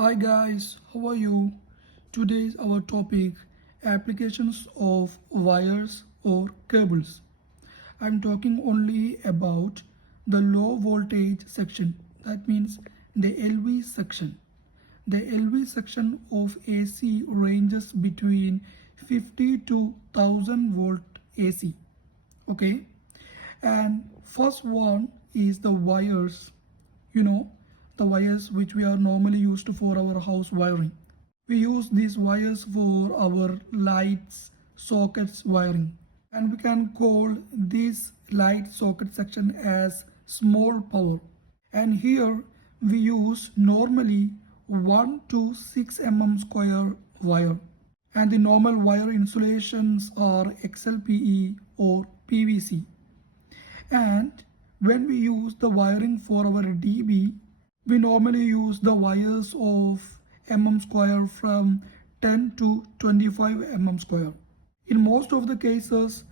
Hi guys, how are you? Today's our topic applications of wires or cables. I'm talking only about the low voltage section, that means the LV section. The LV section of AC ranges between 50 to 1000 volt AC. Okay, and first one is the wires, you know, the wires which we are normally used for our house wiring. We use these wires for our lights sockets wiring, and we can call this light socket section as small power. And here we use normally 1 to 6 square wire, and the normal wire insulations are XLPE or PVC. And when we use the wiring for our DB, we normally use the wires of square from 10 to 25 square. In most of the cases,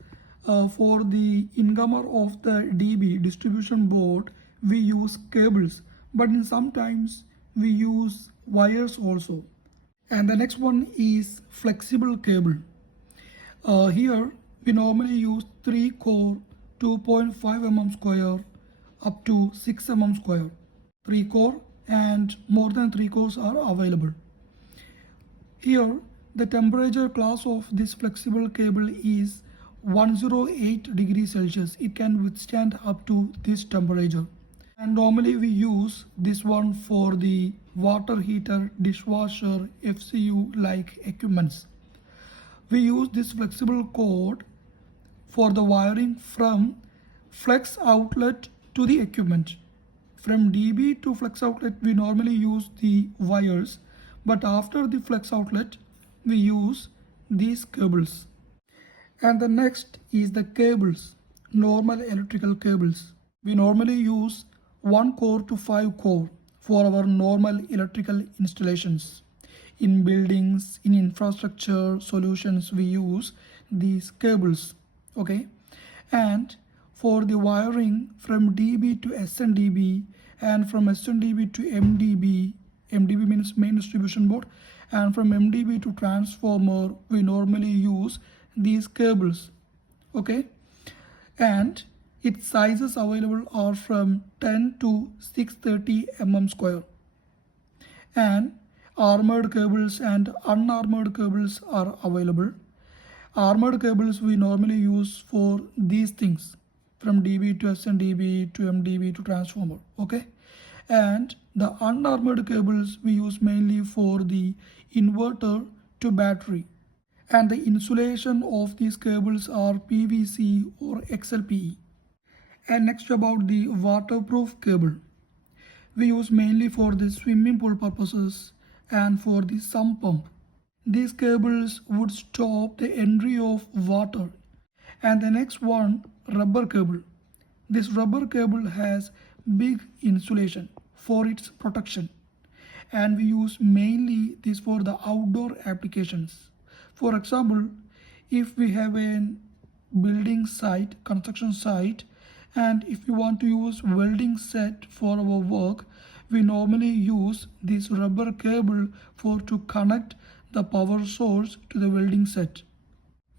for the incomer of the DB distribution board, we use cables, but in sometimes we use wires also. And the next one is flexible cable. Here we normally use 3 core 2.5 square up to 6 square. 3 core and more than 3 cores are available. Here the temperature class of this flexible cable is 108 degrees Celsius. It can withstand up to this temperature. And normally we use this one for the water heater, dishwasher, FCU like equipments. We use this flexible cord for the wiring from flex outlet to the equipment. From DB to flex outlet we normally use the wires, but after the flex outlet we use these cables. And the next is the cables, normal electrical cables. We normally use 1 core to 5 core for our normal electrical installations. In buildings, in infrastructure solutions we use these cables. Okay, and for the wiring from DB to SNDB and from SNDB to MDB, MDB means main distribution board, and from MDB to transformer we normally use these cables. Okay, and its sizes available are from 10 to 630 square. And armored cables and unarmored cables are available. Armored cables we normally use for these things, from DB to SNDB to MDB to transformer. Okay, and the unarmored cables we use mainly for the inverter to battery. And the insulation of these cables are PVC or XLPE. And next about the waterproof cable. We use mainly for the swimming pool purposes and for the sump pump. These cables would stop the entry of water. And the next one, rubber cable. This rubber cable has big insulation for its protection, and we use mainly this for the outdoor applications. For example, if we have a building site, construction site, and if we want to use welding set for our work, we normally use this rubber cable for to connect the power source to the welding set.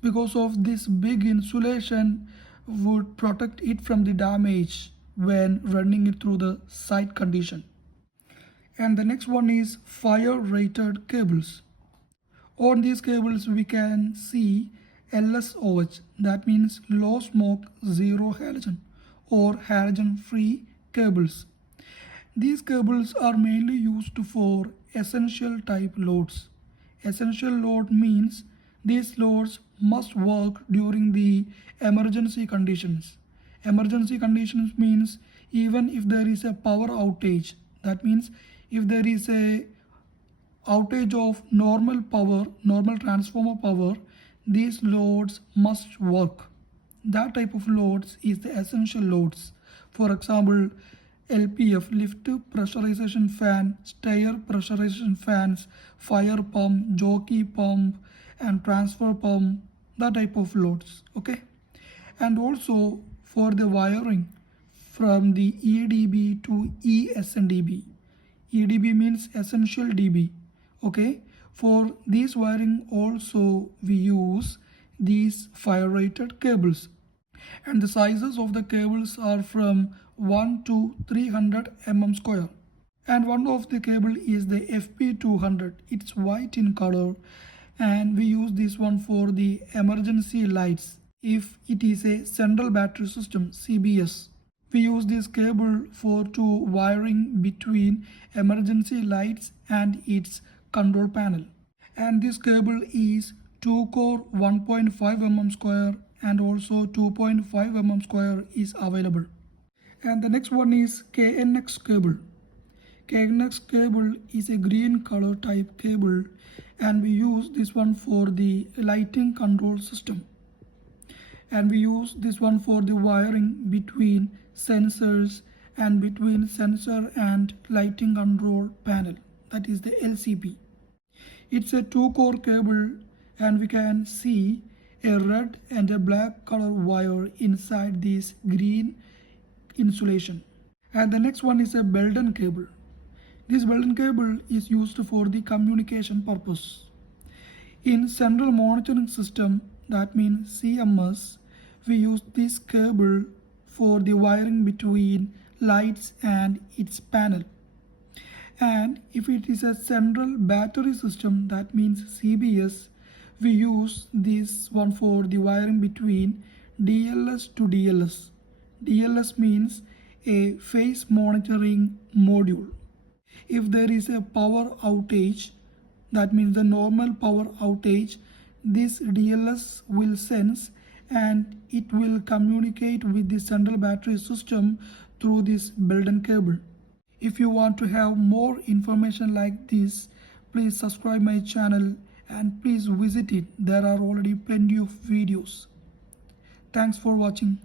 Because of this big insulation would protect it from the damage when running it through the site condition. And the next one is fire rated cables. On these cables we can see LSOH, that means low smoke zero halogen or halogen free cables. These cables are mainly used for essential type loads. Essential load means these loads must work during the emergency conditions. Emergency conditions means even if there is a power outage, that means if there is a outage of normal power, normal transformer power, these loads must work. That type of loads is the essential loads. For example, LPF, lift pressurization fan, stair pressurization fans, fire pump, jockey pump, and transfer pump, that type of loads. Okay, and also for the wiring from the EDB to ESNDB. EDB means essential dB. Okay, for this wiring also we use these fire rated cables, and the sizes of the cables are from 1 to 300 mm square. And one of the cable is the FP200. It's white in color, and we use this one for the emergency lights if it is a central battery system, CBS. We use this cable for wiring between emergency lights and its control panel. And this cable is 2 core 1.5 mm square, and also 2.5 mm square is available. And the next one is KNX cable. KNX cable is a green color type cable, and we use this one for the lighting control system. And we use this one for the wiring between sensors and between sensor and lighting control panel, that is the LCP. It's a 2-core cable, and we can see a red and a black color wire inside this green insulation. And the next one is a Belden cable. This Belden cable is used for the communication purpose. In central monitoring system, that means CMS, we use this cable for the wiring between lights and its panel. And if it is a central battery system, that means CBS, we use this one for the wiring between DLS to DLS. DLS means a phase monitoring module. If there is a power outage, that means the normal power outage, this DLS will sense and it will communicate with the central battery system through this Belden cable. If you want to have more information like this, please subscribe my channel and please visit it. There are already plenty of videos. Thanks for watching.